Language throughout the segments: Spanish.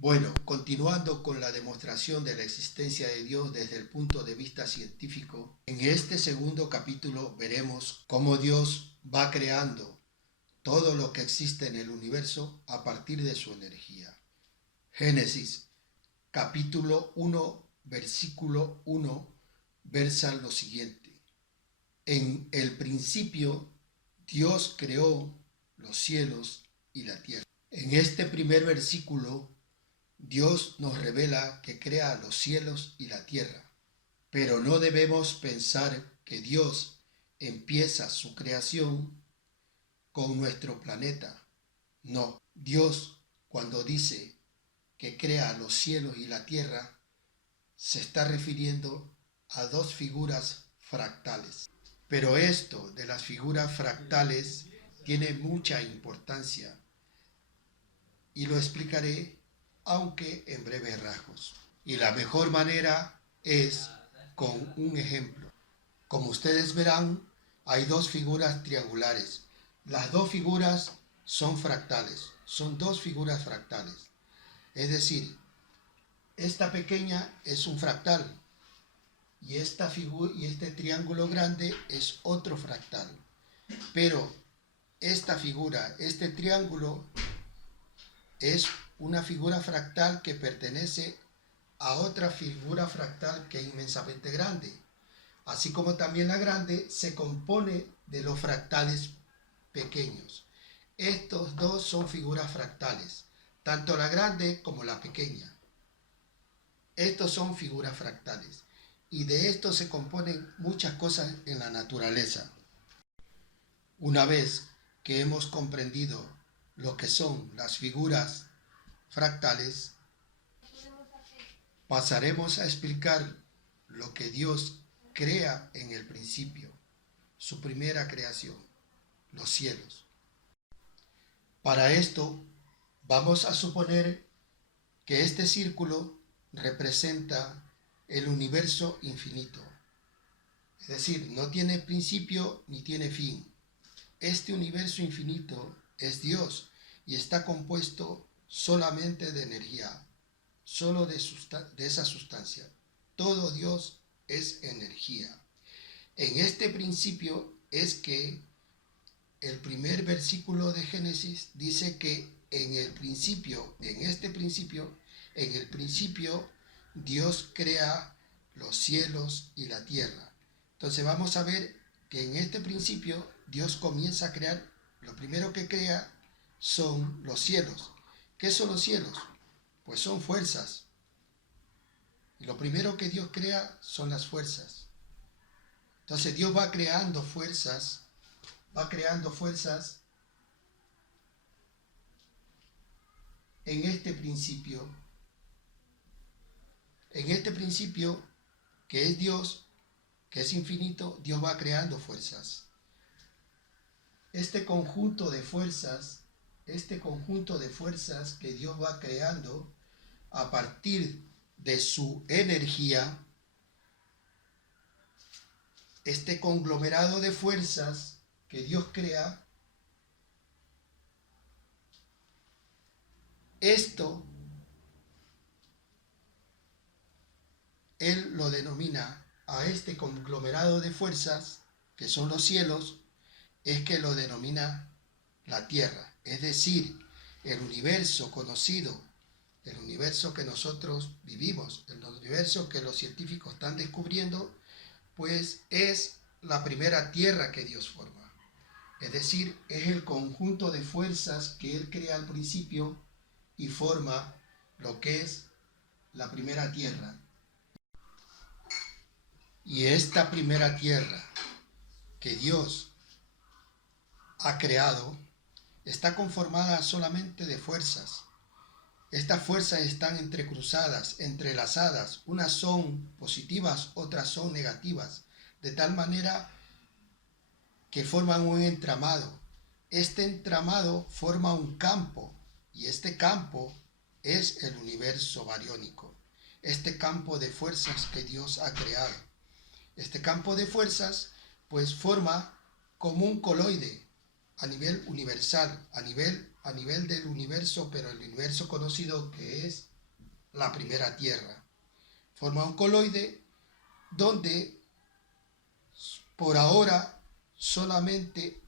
Bueno, continuando con la demostración de la existencia de Dios desde el punto de vista científico, en este segundo capítulo veremos cómo Dios va creando todo lo que existe en el universo a partir de su energía. Génesis, capítulo 1, versículo 1, versa lo siguiente. En el principio, Dios creó los cielos y la tierra. En este primer versículo, Dios nos revela que crea los cielos y la tierra, pero no debemos pensar que Dios empieza su creación con nuestro planeta. No, Dios cuando dice que crea los cielos y la tierra, se está refiriendo a dos figuras fractales. Pero esto de las figuras fractales tiene mucha importancia y lo explicaré, aunque en breves rasgos. Y la mejor manera es con un ejemplo. Como ustedes verán, hay dos figuras triangulares. Las dos figuras son fractales, son dos figuras fractales. Es decir, esta pequeña es un fractal y este triángulo grande es otro fractal. Pero esta figura, este triángulo, es una figura fractal que pertenece a otra figura fractal que es inmensamente grande. Así como también la grande se compone de los fractales pequeños. Estos dos son figuras fractales, tanto la grande como la pequeña. Estos son figuras fractales y de esto se componen muchas cosas en la naturaleza. Una vez que hemos comprendido lo que son las figuras fractales, pasaremos a explicar lo que Dios crea en el principio, su primera creación, los cielos. Para esto, vamos a suponer que este círculo representa el universo infinito. Es decir, no tiene principio ni tiene fin. Este universo infinito es Dios y está compuesto solamente de energía, solo de esa sustancia. Todo Dios es energía. En este principio es que el primer versículo de Génesis dice que en el principio, Dios crea los cielos y la tierra. Entonces vamos a ver que en este principio Dios comienza a crear, lo primero que crea son los cielos. ¿Qué son los cielos? Pues son fuerzas. Y lo primero que Dios crea son las fuerzas. Entonces Dios va creando fuerzas en este principio. En este principio, que es Dios, que es infinito, Dios va creando fuerzas. Este conjunto de fuerzas que Dios va creando a partir de su energía, este conglomerado de fuerzas que Dios crea, esto Él lo denomina a este conglomerado de fuerzas, que son los cielos, es que lo denomina la tierra. Es decir, el universo conocido, el universo que nosotros vivimos, el universo que los científicos están descubriendo, pues es la primera tierra que Dios forma. Es decir, es el conjunto de fuerzas que Él crea al principio y forma lo que es la primera tierra. Y esta primera tierra que Dios ha creado está conformada solamente de fuerzas. Estas fuerzas están entrecruzadas, entrelazadas. Unas son positivas, otras son negativas, de tal manera que forman un entramado. Este entramado forma un campo y este campo es el universo bariónico, este campo de fuerzas que Dios ha creado. Este campo de fuerzas pues forma como un coloide a nivel universal, a nivel del universo, pero el universo conocido que es la primera Tierra. Forma un coloide donde por ahora solamente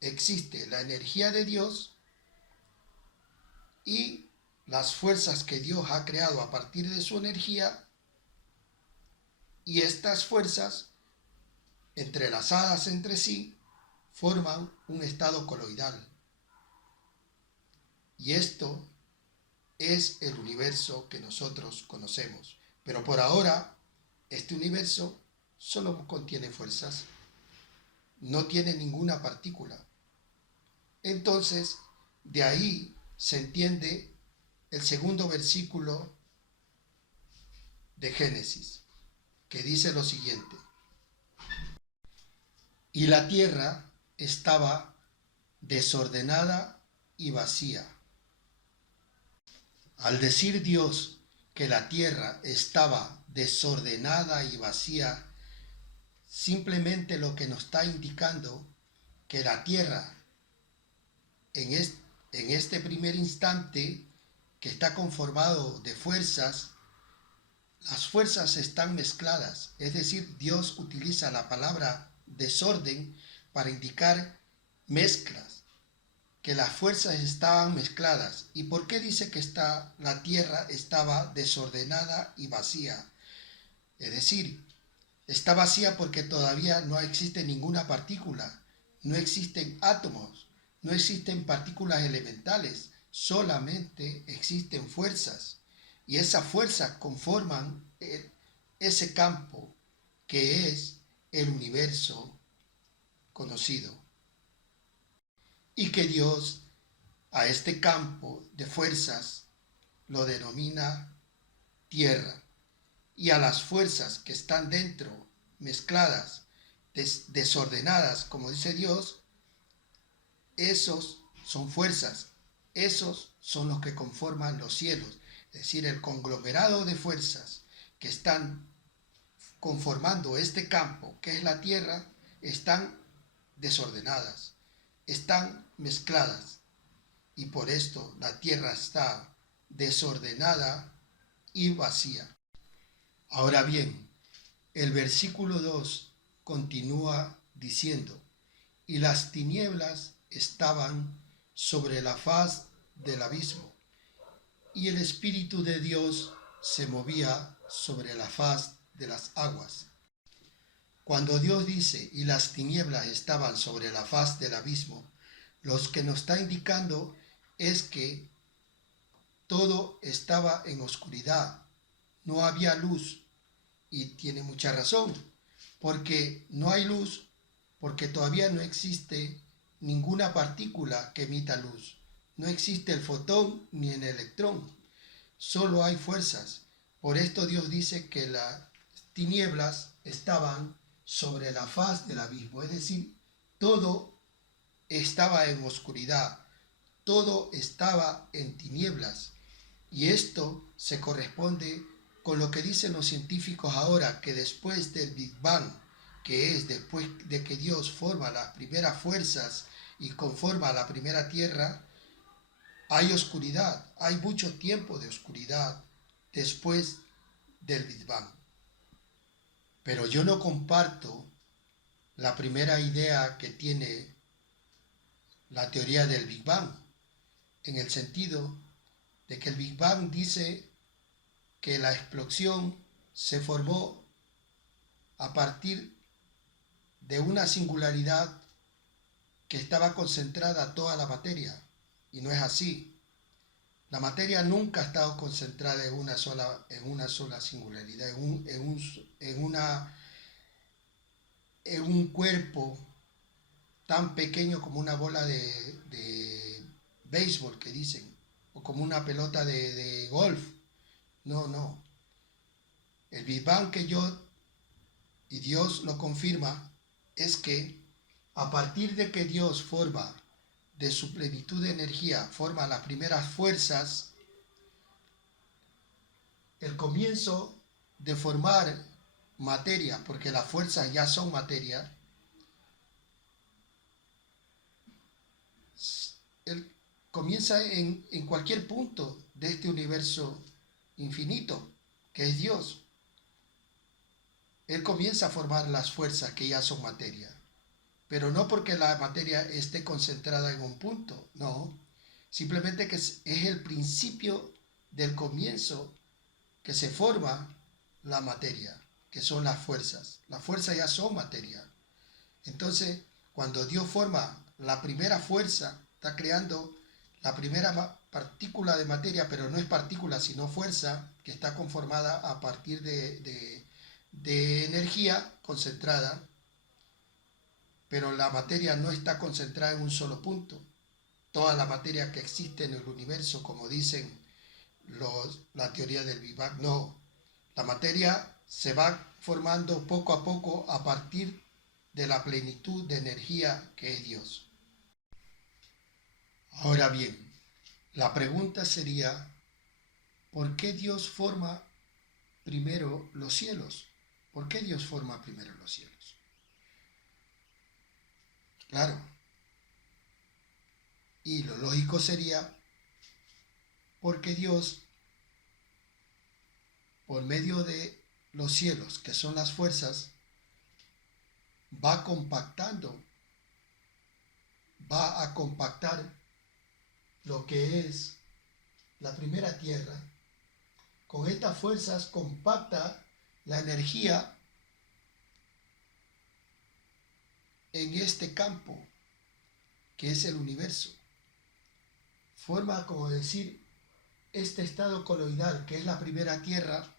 existe la energía de Dios y las fuerzas que Dios ha creado a partir de su energía, y estas fuerzas entrelazadas entre sí forman un estado coloidal. Y esto es el universo que nosotros conocemos. Pero por ahora, este universo solo contiene fuerzas, no tiene ninguna partícula. Entonces, de ahí se entiende el segundo versículo de Génesis, que dice lo siguiente: y la tierra estaba desordenada y vacía. Al decir Dios que la tierra estaba desordenada y vacía, simplemente lo que nos está indicando que la tierra en este primer instante, que está conformado de fuerzas, las fuerzas están mezcladas. Es decir, Dios utiliza la palabra desorden para indicar mezclas, que las fuerzas estaban mezcladas. ¿Y por qué dice que la tierra estaba desordenada y vacía? Es decir, está vacía porque todavía no existe ninguna partícula, no existen átomos, no existen partículas elementales, solamente existen fuerzas. Y esas fuerzas conforman ese campo que es el universo conocido. Y que Dios a este campo de fuerzas lo denomina tierra. Y a las fuerzas que están dentro, mezcladas, desordenadas, como dice Dios, esos son fuerzas, esos son los que conforman los cielos. Es decir, el conglomerado de fuerzas que están conformando este campo, que es la tierra, están desordenadas, están mezcladas. Y por esto la tierra está desordenada y vacía. Ahora bien, el versículo 2 continúa diciendo: y las tinieblas estaban sobre la faz del abismo, y el Espíritu de Dios se movía sobre la faz de las aguas. Cuando Dios dice y las tinieblas estaban sobre la faz del abismo, lo que nos está indicando es que todo estaba en oscuridad, no había luz. Y tiene mucha razón, porque no hay luz, porque todavía no existe ninguna partícula que emita luz. No existe el fotón ni el electrón, solo hay fuerzas. Por esto Dios dice que las tinieblas estaban sobre la faz del abismo, es decir, todo estaba en oscuridad, todo estaba en tinieblas. Y esto se corresponde con lo que dicen los científicos ahora, que después del Big Bang, que es después de que Dios forma las primeras fuerzas y conforma la primera Tierra, hay oscuridad, hay mucho tiempo de oscuridad después del Big Bang. Pero yo no comparto la primera idea que tiene la teoría del Big Bang, en el sentido de que el Big Bang dice que la explosión se formó a partir de una singularidad que estaba concentrada toda la materia, y no es así. La materia nunca ha estado concentrada en una sola singularidad, en un cuerpo tan pequeño como una bola de béisbol, que dicen, o como una pelota de golf. No, no. El Big Bang y Dios lo confirma, es que a partir de que Dios forma de su plenitud de energía, forma las primeras fuerzas, el comienzo de formar materia, porque las fuerzas ya son materia, comienza en cualquier punto de este universo infinito, que es Dios. Él comienza a formar las fuerzas que ya son materia, pero no porque la materia esté concentrada en un punto, no, simplemente que es el principio del comienzo que se forma la materia, que son las fuerzas. Las fuerzas ya son materia. Entonces, cuando Dios forma la primera fuerza, está creando la primera partícula de materia, pero no es partícula, sino fuerza, que está conformada a partir de energía concentrada, pero la materia no está concentrada en un solo punto. Toda la materia que existe en el universo, como dicen la teoría del Big Bang, no. La materia se va formando poco a poco a partir de la plenitud de energía que es Dios. Ahora bien, la pregunta sería, ¿por qué Dios forma primero los cielos? ¿Por qué Dios forma primero los cielos? Claro, y lo lógico sería porque Dios, por medio de los cielos, que son las fuerzas, va compactando, va a compactar lo que es la primera tierra. Con estas fuerzas compacta la energía en este campo que es el universo. Forma, como decir, este estado coloidal que es la primera tierra,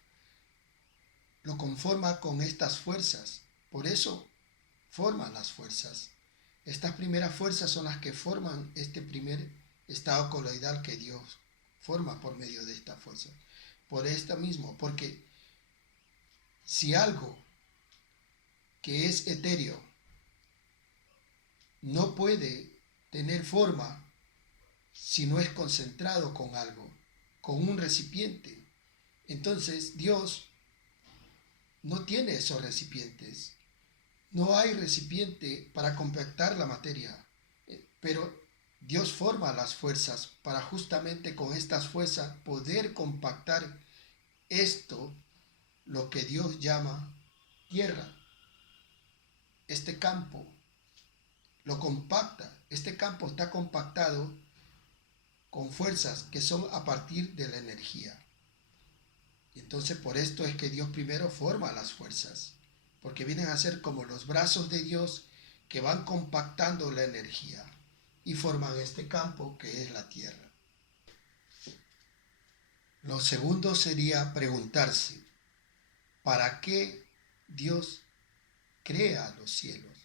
lo conforma con estas fuerzas. Por eso forman las fuerzas. Estas primeras fuerzas son las que forman este primer estado coloidal que Dios forma por medio de esta fuerza. Por esto mismo, porque si algo que es etéreo no puede tener forma si no es concentrado con algo, con un recipiente, entonces Dios no tiene esos recipientes. No hay recipiente para compactar la materia, pero Dios forma las fuerzas para justamente con estas fuerzas poder compactar esto, lo que Dios llama tierra. Este campo lo compacta, este campo está compactado con fuerzas que son a partir de la energía. Y entonces por esto es que Dios primero forma las fuerzas, porque vienen a ser como los brazos de Dios que van compactando la energía y forman este campo que es la tierra. Lo segundo sería preguntarse, ¿para qué Dios crea los cielos?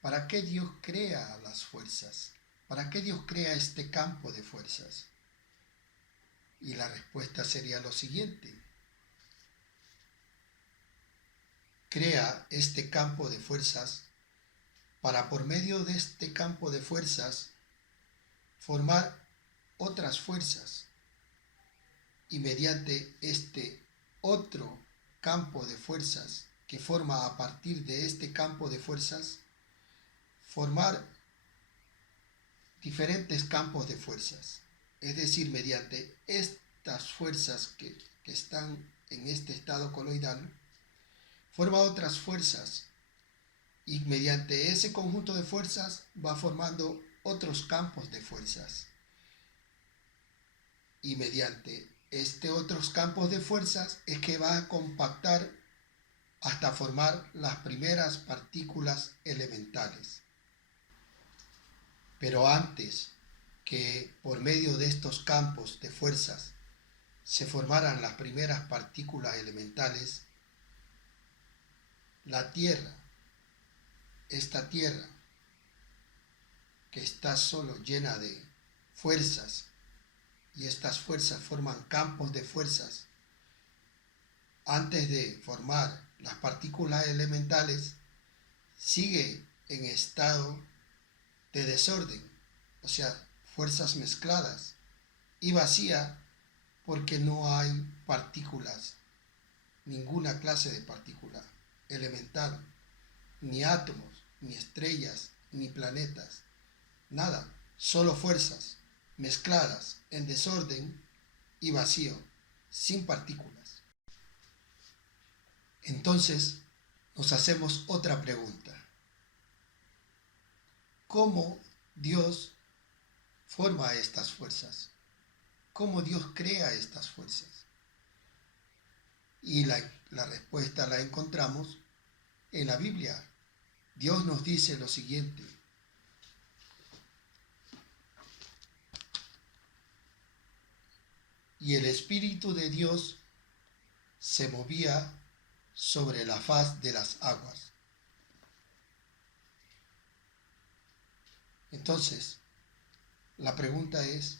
¿Para qué Dios crea las fuerzas? ¿Para qué Dios crea este campo de fuerzas? Y la respuesta sería lo siguiente. Crea este campo de fuerzas para por medio de este campo de fuerzas formar otras fuerzas y mediante este otro campo de fuerzas que forma a partir de este campo de fuerzas formar diferentes campos de fuerzas, es decir, mediante estas fuerzas que están en este estado coloidal, forma otras fuerzas y mediante ese conjunto de fuerzas va formando otros campos de fuerzas. Y mediante otros campos de fuerzas es que va a compactar hasta formar las primeras partículas elementales. Pero antes que por medio de estos campos de fuerzas se formaran las primeras partículas elementales, la Tierra, esta Tierra que está solo llena de fuerzas, y estas fuerzas forman campos de fuerzas, antes de formar las partículas elementales, sigue en estado de desorden, o sea, fuerzas mezcladas, y vacía porque no hay partículas, ninguna clase de partícula elemental, ni átomos, ni estrellas, ni planetas, nada, solo fuerzas mezcladas en desorden y vacío. sin partículas. Entonces nos hacemos otra pregunta. ¿Cómo Dios forma estas fuerzas? ¿Cómo Dios crea estas fuerzas? Y la respuesta la encontramos en la Biblia. Dios nos dice lo siguiente: y el Espíritu de Dios se movía sobre la faz de las aguas. Entonces, la pregunta es,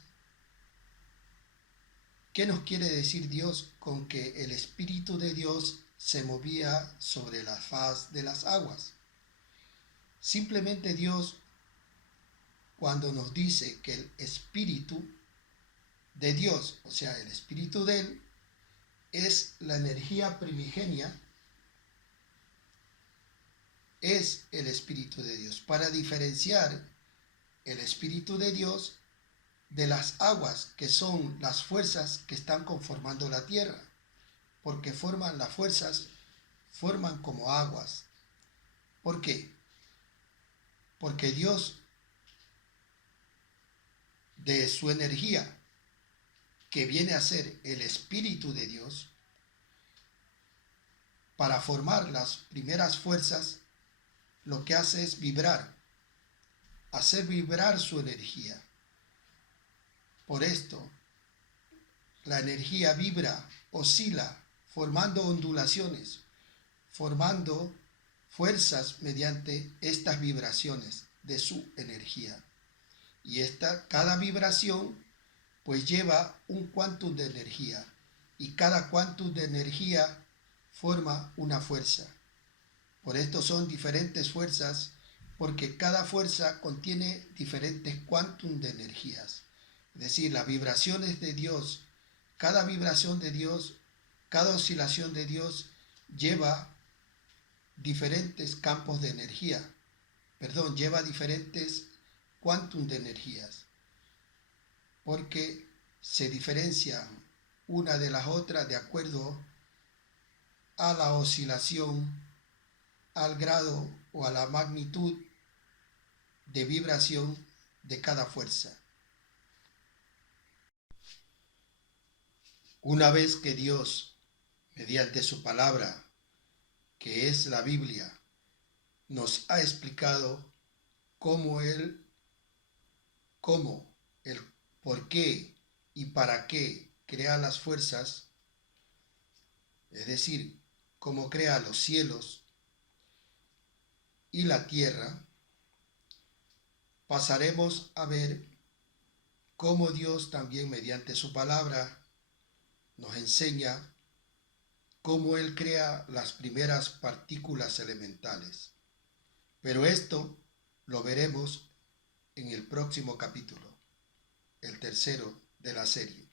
¿qué nos quiere decir Dios con que el Espíritu de Dios se movía sobre la faz de las aguas? Simplemente Dios, cuando nos dice que el Espíritu de Dios, o sea, el Espíritu de Él, es la energía primigenia, es el Espíritu de Dios, para diferenciar el Espíritu de Dios de las aguas, que son las fuerzas que están conformando la tierra, porque las fuerzas forman como aguas. ¿Por qué? Porque Dios, de su energía, que viene a ser el Espíritu de Dios, para formar las primeras fuerzas, lo que hace es vibrar, hacer vibrar su energía. Por esto, la energía vibra, oscila, formando ondulaciones, formando fuerzas mediante estas vibraciones de su energía. Y cada vibración pues lleva un quantum de energía, y cada quantum de energía forma una fuerza. Por esto son diferentes fuerzas, porque cada fuerza contiene diferentes quantum de energías. Es decir, las vibraciones de Dios, cada vibración de Dios, cada oscilación de Dios lleva diferentes campos de energía. Lleva diferentes quantum de energías, porque se diferencian una de las otras de acuerdo a la oscilación, al grado o a la magnitud de vibración de cada fuerza. Una vez que Dios, mediante su palabra, que es la Biblia, nos ha explicado cómo el por qué y para qué crea las fuerzas, es decir, cómo crea los cielos y la tierra, pasaremos a ver cómo Dios también mediante su palabra nos enseña cómo Él crea las primeras partículas elementales. Pero esto lo veremos en el próximo capítulo, el tercero de la serie.